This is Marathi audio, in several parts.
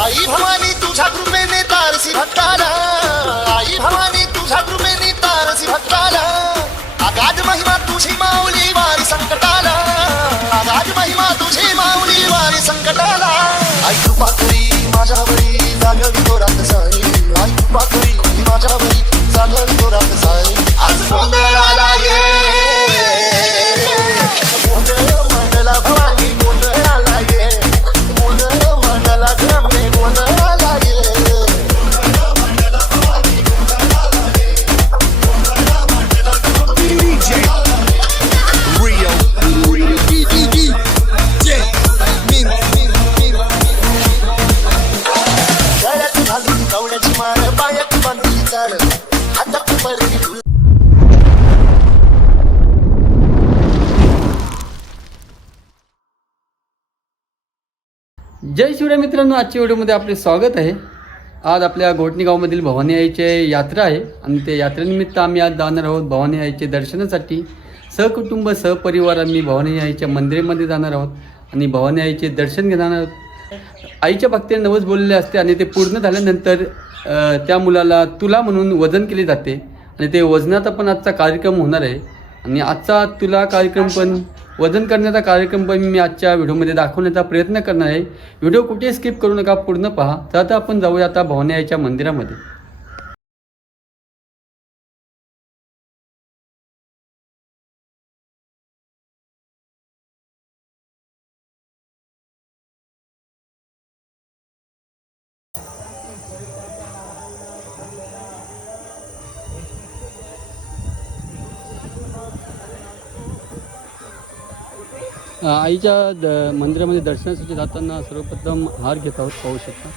आई भवानी तुझ्या कृपेने तारसी भक्ताला आई भवानी तुझ्या कृपेने तारसी भक्ताला अगाध महिमा तुझी माऊली वारी संकटाला. अगाध महिमा तुझी माऊली वारी संकटाला. आई कृपा करी माझ्यावरी जागवी दोरात साई. आई कृपा करी माझ्यावरी जागवी दोरात साई. आज गोंधळाला ये. जय शिवराय मित्रांनो आजच्या व्हिडिओमध्ये आपले स्वागत आहे. आज आपल्या घोटणी गावामधील भवानी आईचे यात्रा आहे आणि त्या यात्रेनिमित्त आम्ही आज जाणार आहोत भवानी आईचे दर्शनासाठी. सहकुटुंब सहपरिवार आम्ही भवानी आईच्या मंदिरामध्ये जाणार आहोत आणि भवानी आईचे दर्शन घेणार आहोत. आईच्या भक्तीने नवस बोललेले असते आणि ते पूर्ण झाल्यानंतर त्या मुलाला तुला म्हणून वजन केले जाते आणि ते वजनाचा पण आजचा कार्यक्रम होणार आहे. आणि आजचा तुला कार्यक्रम पण वजन करण्याचा कार्यक्रम पण मी आजच्या व्हिडिओमध्ये दाखवण्याचा प्रयत्न करणार आहे. व्हिडिओ कुठे स्किप करू नका पूर्ण पहा. तर आता आपण जाऊया आता भवानी आईच्या मंदिरामध्ये. आईच्या द मंदिरामध्ये दर्शनासाठी जाताना सर्वप्रथम हार घेत आहोत पाहू शकता.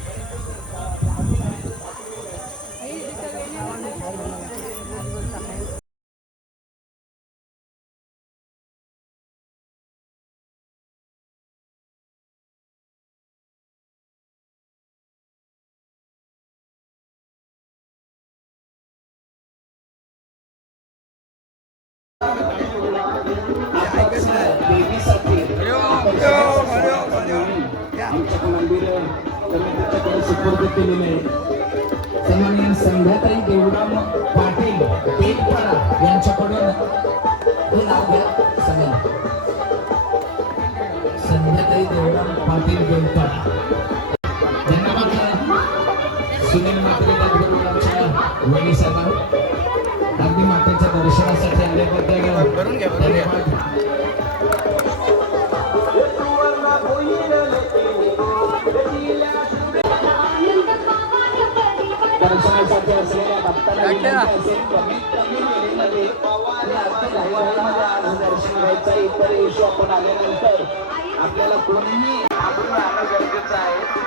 यांच्याकडून हे नाव घ्या सगळ्यांना संध्याताई देवराम पाटील बेलपाडा ज्यांना मात्र सुनील म्हात्रे त्याचबरोबर आमच्या वहिनीसाहेबां अगदी मातेच्या दर्शनासाठी आल्याबद्दल दर्शनासाठी असलेल्या भक्तांना कमीत कमी वेळेमध्ये दर्शन घ्यायचं इतर इशू आपण आल्यानंतर आपल्याला कोणीही घाबरून राहणं गरजेचं आहे.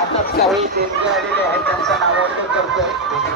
आताच काही देणगे आलेले आहेत त्यांचा नावावर करतोय.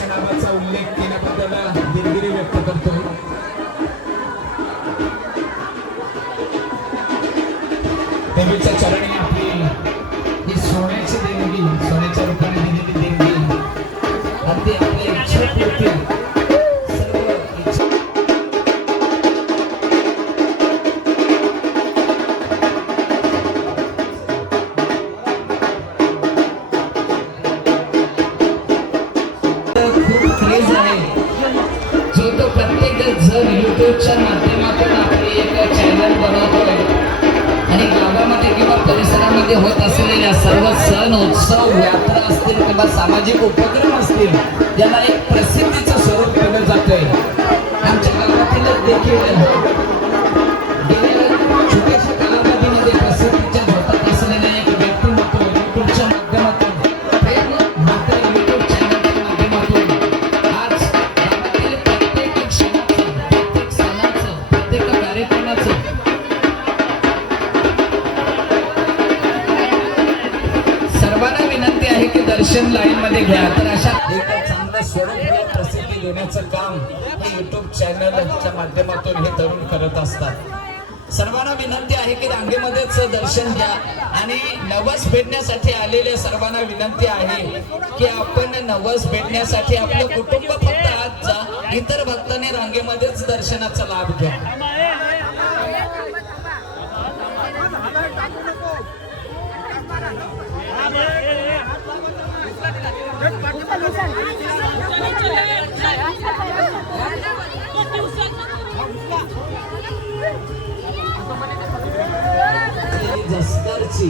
चुकीच्या नावाचा उल्लेख केल्याबद्दल दिलगिरी व्यक्त करतो देवीच्या चरणी आपली ही सोन्याची देणगी सोन्याच्या रूपाने दिलेली देणगी अगदी आपल्या इच्छेपूर्ती परिसरामध्ये होत असलेल्या सर्व सण उत्सव यात्रा असतील किंवा सामाजिक उपक्रम असतील याला एक प्रसिद्धीचं स्वरूप दिलं आहे आमच्या गावातीलच देखील माध्यमातून हे तरुण करत असतात. सर्वांना विनंती आहे की रांगेमध्येच दर्शन घ्या. आणि नवस भेटण्यासाठी आलेल्या सर्वांना विनंती आहे की आपण नवस भेटण्यासाठी आपलं कुटुंब फक्त आज जा. इतर भक्तांनी रांगेमध्येच दर्शनाचा लाभ घ्या. जसकारची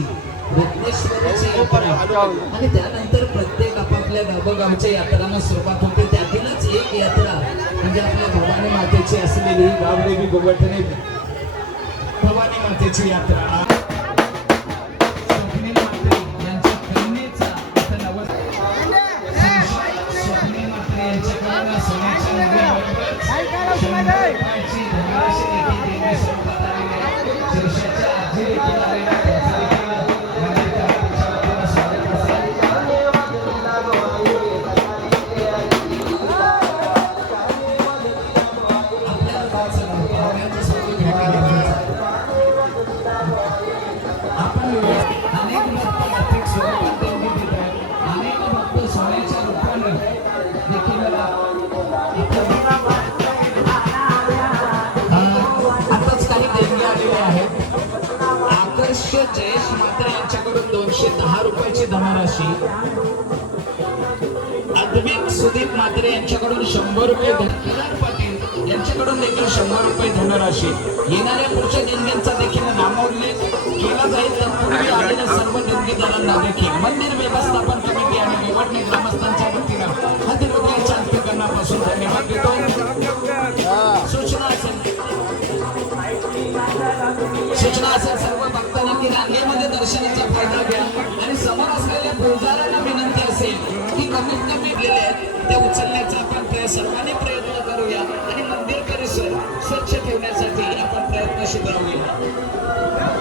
रत्नेश्वरीची यात्रा. आणि त्यानंतर प्रत्येक आपापल्या गावोगावच्या यात्रांना सुरुवात होते. त्यातीलच एक यात्रा म्हणजे आपल्या भवानी मातेची असलेली गावदेवी गोवर्धने भवानी मातेची यात्रा. एकशे दहा रुपयाची धनराशी. अद्विक सुदीप मात्रे यांच्याकडून शंभर रुपये पाटील यांच्याकडून देखील शंभर रुपये धनराशी. येणाऱ्या पुढच्या देणग्यांचा देखील नामोल्लेख केला जाईल. तत्पूर्वी आलेल्या सर्व देणगीदारांना देखील मंदिर व्यवस्थापन कमिटी आणि निवडणूक ग्रामस्थांच्या वतीनं हृदयच्या अंत्यकरणापासून धन्यवाद देतो. सूचना असेल. सूचना असेल. सर्व भक्तांना की रांगेमध्ये दर्शनाचा करण्याचा आपण प्रय- सर्वांनी प्रयत्न करूया आणि मंदिर परिसर स्वच्छ ठेवण्यासाठी आपण प्रयत्नशील राहूया.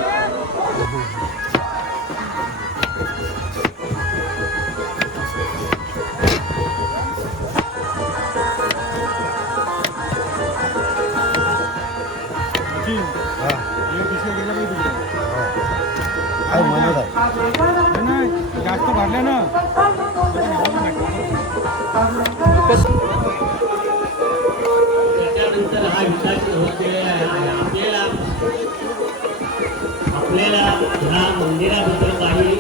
जास्त भरल्या ना त्याच्यानंतर हा विकास आपल्याला आपल्याला ह्या मंदिराबद्दल काही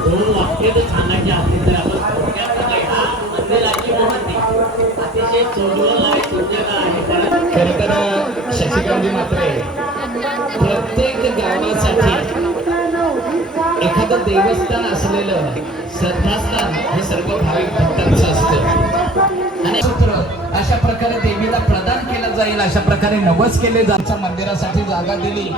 दोन वाक्य जर सांगायचे असतील तर आपण थोडक्यात मंदिराची महती अतिशय आहे. आहे खरं तर प्रत्येक गावासाठी एखादं देवस्थान असलेलं श्रद्धास्थान हे सर्व भाविक भक्तांचं असतं. आणि सूत्र अशा प्रकारे देवीला प्रदान केलं जाईल अशा प्रकारे नवस केले जायच्या मंदिरासाठी जागा दिली.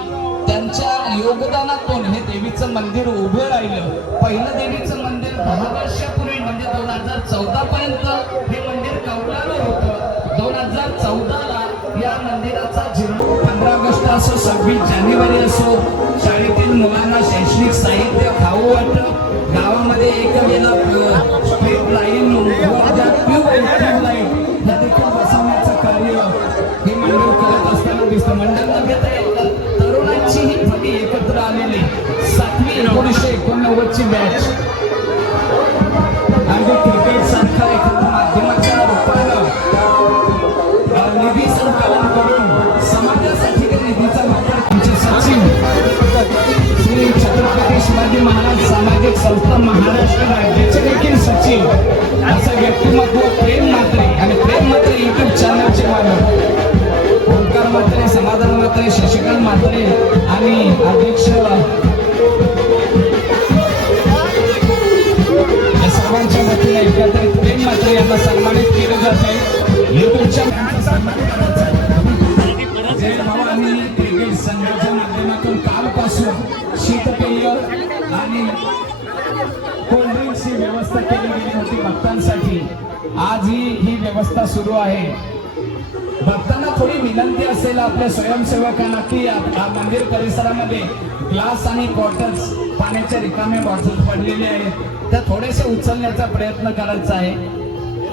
त्यांच्या योगदानातून हे देवीचं मंदिर उभं राहिलं. पहिलं देवीचं मंदिर दहा वर्षापूर्वी म्हणजे दोन हजार चौदा पर्यंत हे मंदिर कौलालं होतं. दोन हजार चौदाला या मंदिराचा पंधरा ऑगस्ट असो सव्वीस जानेवारी असो शाळेतील मुलांना शैक्षणिक साहित्य खाऊ वाटतं. गावामध्ये एक वेळेला लाईन ट्यूब लाईन ह्या देखील बसवण्याचं कार्य हे मंडळ करत असताना दिसतं. मंडळ नव्हे तरुणांची ही फटी एकत्र आलेली. सातवी एकोणीसशे एकोणनव्वदची मॅच आणि क्रिकेट सारखा एखादा असतील. असं व्यक्तिमत्व प्रेम मात्रे आणि प्रेम मात्रे युट्यूब चॅनलचे मालक. ओंकार मात्रे समाधान मात्रे शशिकांत मात्रे आणि अध्यक्ष या सर्वांच्या वतीने एकत्रित प्रेम मात्रे यांना सन्मानित केलं जात आहे. युट्यूबच्या जय भवानी. संघाच्या माध्यमातून कालपासून शीतपेय आणि व्यवस्था केली गेली होती भक्तांसाठी. आज ही ही व्यवस्था सुरू आहे. भक्तांना थोडी विनंती असेल आपल्या स्वयंसेवकांना की मंदिर परिसरामध्ये ग्लास आणि बॉटल्स पाण्याचे रिकामे बॉटल्स पडलेले आहेत. त्या थोडेसे उचलण्याचा प्रयत्न करायचा आहे.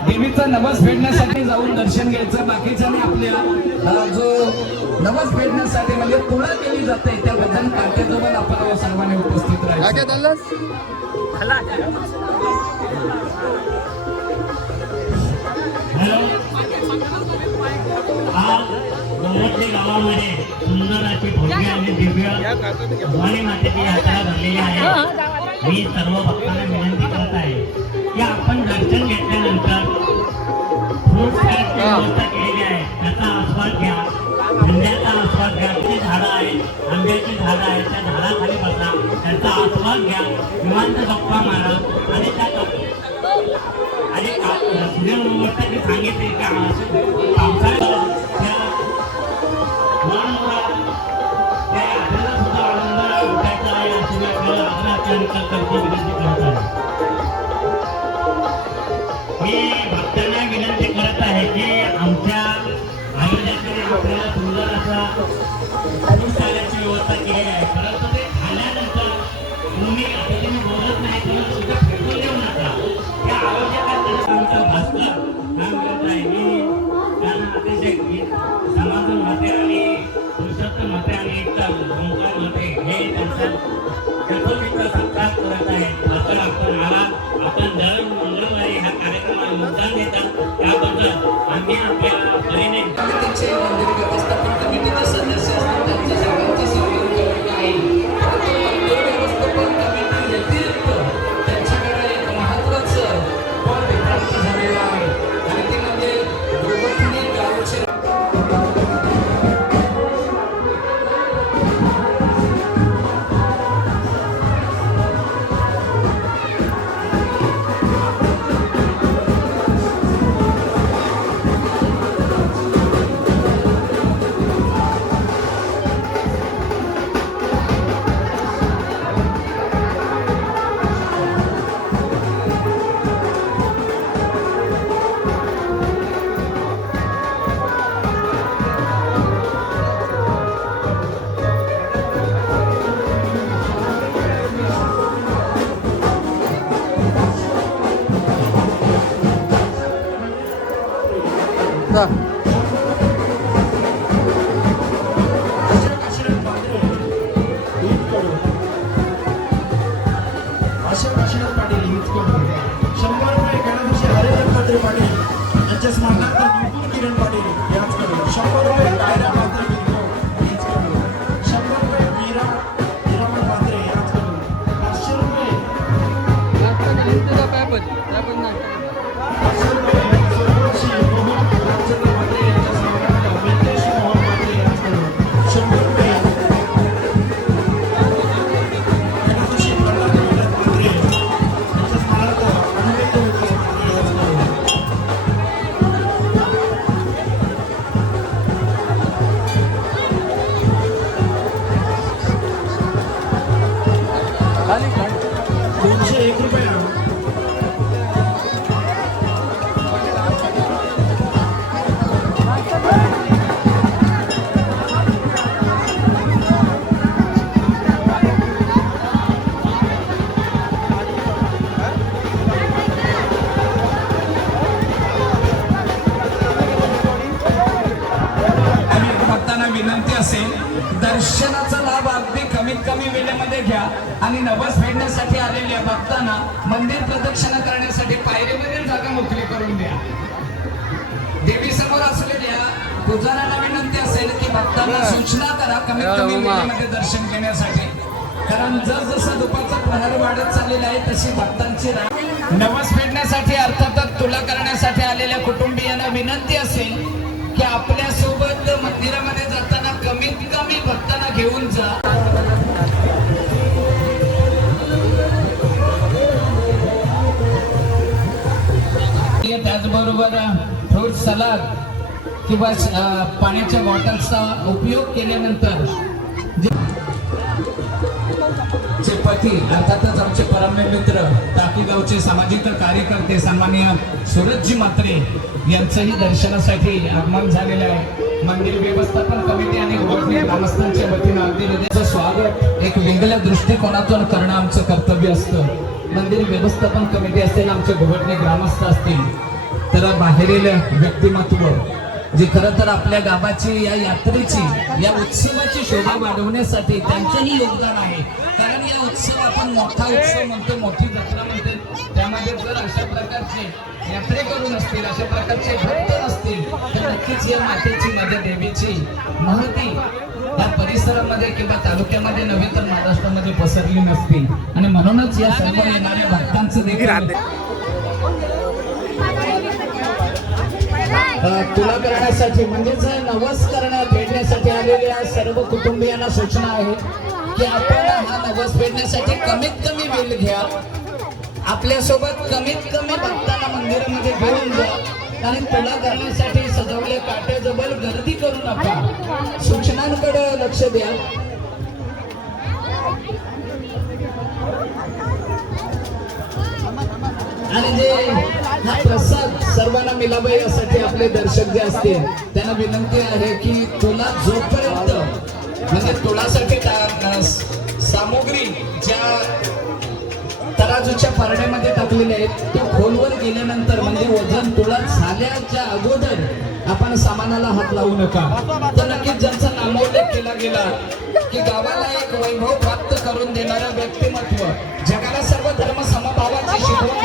देवीचा नवस फेडण्यासाठी जाऊन दर्शन घ्यायचं. बाकीच्याने आपल्या जो नवस फेडण्यासाठी म्हणजे तुळा केली जाते त्या भजन काट्याजवळ आपण सर्वांनी उपस्थित राहायचं. हॅलो गावामध्ये सुंदर अशी भव्य आणि दिव्य भवानी मातेची यात्रा झालेली आहे मी सर्व भक्तांना विनंती करत आहे की आपण दर्शन घेतल्यानंतर खूप व्यवस्था केलेली आहे. त्याचा आस्वाद घ्या. आंब्याचा आस्वाद घ्या. जी झाडं आहेत आंब्याची झाडं आहेत त्या झाडाखाली बसा. त्यांचा आस्वाद घ्या. निवांत गप्पा मारा. आणि त्या गप्पा आणि सूर्यनमस्कारने सांगितले का? पावसाळ्यात मी लहान सुंदर व्यवस्था केलेली आहे परंतु ते खाल्ल्यानंतर तुम्ही आता तुम्ही बोलत नाही फेकून देऊ नका आमचा भास्कर आहे मी अतिशय आणि पुरुषोत्तम आणि एकदम ओंकार हे त्यांचं यथोचित सत्कार करत आहे हा कार्यक्रमाला योगदान देतात त्याबद्दल आम्ही आपल्या परीने तुझा काय पण काय पण नाश्ता कमीत कमी. वेळेमध्ये दर्शन घेण्यासाठी. कारण जसजसं दुपारचा प्रहार वाढत चाललेला आहे तशी भक्तांची नवस फेडण्यासाठी अर्थातच तुला करण्यासाठी आलेल्या कुटुंबियांना विनंती असेल की आपल्यासोबत मंदिरामध्ये जाताना कमीत कमी भक्तांना घेऊन जा. त्याचबरोबर फ्रूट सलाद. किंवा पाण्याच्या बॉटल्सचा उपयोग केल्यानंतर जे पती अर्थातच आमचे परम्य मित्र टाकीगावचे सामाजिक कार्यकर्ते सामान्य सूरजजी मात्रे यांचंही दर्शनासाठी आगमन झालेलं आहे. मंदिर व्यवस्थापन कमिटी आणि गोठणे ग्रामस्थांच्या वतीनं अगदी हृदयाचं स्वागत. एक वेगळ्या दृष्टिकोनातून करणं आमचं कर्तव्य असतं. मंदिर व्यवस्थापन कमिटी असेल आमचे गोठणे ग्रामस्थ असतील. तर बाहेरील व्यक्तिमत्व जे खरं तर आपल्या गावाची या यात्रेची या उत्सवाची शोभा वाढवण्यासाठी त्यांचंही योगदान आहे. कारण या उत्सव आपण मोठा उत्सव म्हणतो मोठी जत्रा म्हणतो. त्यामध्ये जर अशा प्रकारचे यात्रेकरू नसतील अशा प्रकारचे भक्त नसतील तर नक्कीच या मातेची माझ्या देवीची महती या परिसरामध्ये किंवा तालुक्यामध्ये नव्हे तर महाराष्ट्रामध्ये पसरली नसती. आणि म्हणूनच या सर्व येणाऱ्या भक्तांचं देखील तुला करण्यासाठी म्हणजेच नवस करणं फेडण्यासाठी आलेल्या सर्व कुटुंबियांना सूचना आहे की आपण हा नवस फेडण्यासाठी कमीत कमी बिल घ्या. आपल्यासोबत कमीत कमी भक्तांना मंदिरामध्ये घेऊन जा. आणि तुला करण्यासाठी सजवले काटेजबल गर्दी करू नका. सूचनांकडे लक्ष द्या. आणि जे हा प्रसाद सर्वांना मिळावा यासाठी आपले दर्शक जे असतील त्यांना विनंती आहे की तुला जोपर्यंत म्हणजे तुळासाठी सामुग्री ज्या तराजूच्या पारण्यामध्ये टाकलेले आहेत तो खोलवर गेल्यानंतर म्हणजे वजन तुळा झाल्याच्या अगोदर आपण सामानाला हात लावू नका. तर नक्कीच ज्यांचा नामोल्लेख केला गेला की गावाला एक वैभव प्राप्त करून देणारं व्यक्तिमत्व जगाला सर्व धर्म समभावाची शिकवण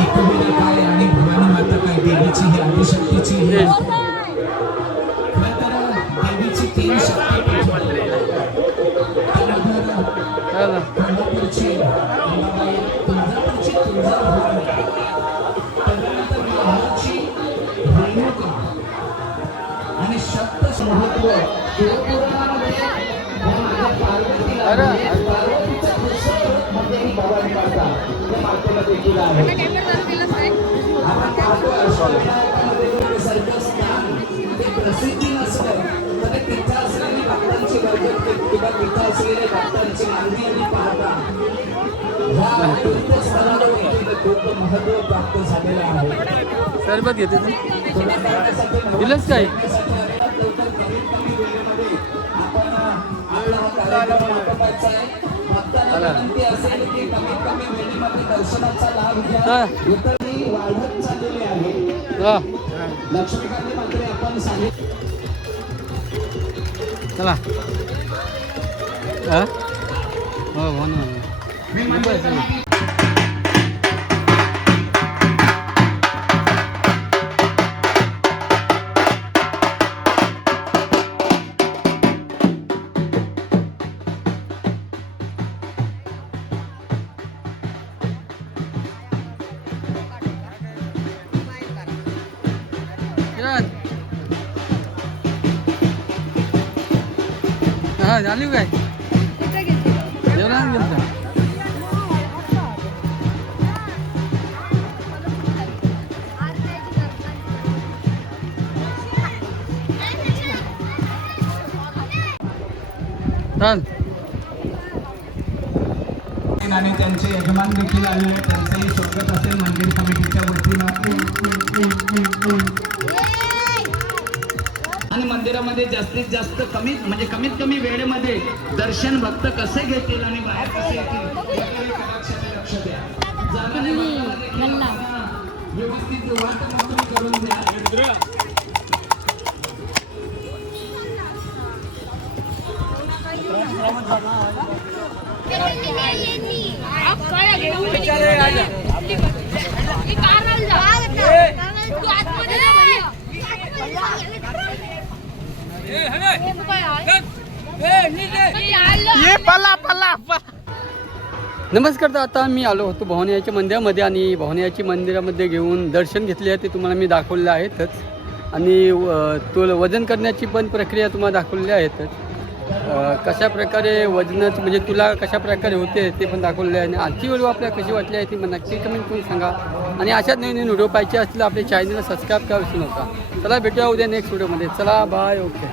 एकविरा काय आणि भवानी माता काय देवीची ही आदिशक्तीची ही प्रसिद्धी नसलं तरी तिथं असलेली भक्तांची गर्दी किंवा तिथं असलेले भक्तांची मागणी आणि पाहता. ह्या तीर्थ स्थळाला देखील खूप महत्त्व प्राप्त झालेलं आहे. सरबत घेते तू. दिलंच काय? आपण आपला कार्यक्रम आटोपायचा आहे. भक्तांना विनंती असेल की कमीत कमी वेळेमध्ये दर्शनाचा लाभ घ्या. इतरही वाढत चाललेली आहे लक्ष्मीकांत मात्र आपण सांगितलं चला. हा हो हो. ना हा झाली काय जेवला गेलं का चाल आणि त्यांचे यजमान देखील आलेले आहेत. त्यांचंही स्वागत असेल मंदिर कमिटीच्या वतीनं आणि मंदिरामध्ये जास्तीत जास्त कमीत म्हणजे कमीत कमी वेळेमध्ये दर्शन भक्त कसे घेतील आणि बाहेर कसे येतील लक्ष द्या. व्यवस्थित करून द्या. ये पला पला नमस्कार तर आता मी आलो होतो भवानीयाच्या मंदिरामध्ये आणि भवानीयाची मंदिरामध्ये घेऊन दर्शन घेतले आहे ते तुम्हाला मी दाखवले आहेतच. आणि व- तो वजन करण्याची पण प्रक्रिया तुम्हाला दाखवलेली आहेतच. कशा प्रकारे वजनाचं म्हणजे तुला कशा प्रकारे होते ते पण दाखवले आहे आणि आजची व्हिडिओ आपल्याला कशी वाटली आहे ती मग नक्की कमेंट करून सांगा. आणि अशाच नवीन नवीन व्हिडिओ पाहिजे असतील आपल्या चॅनलला सबस्क्राईब करा विसरू नका चला भेटूया उद्या नेक्स्ट व्हिडिओमध्ये चला बाय ओके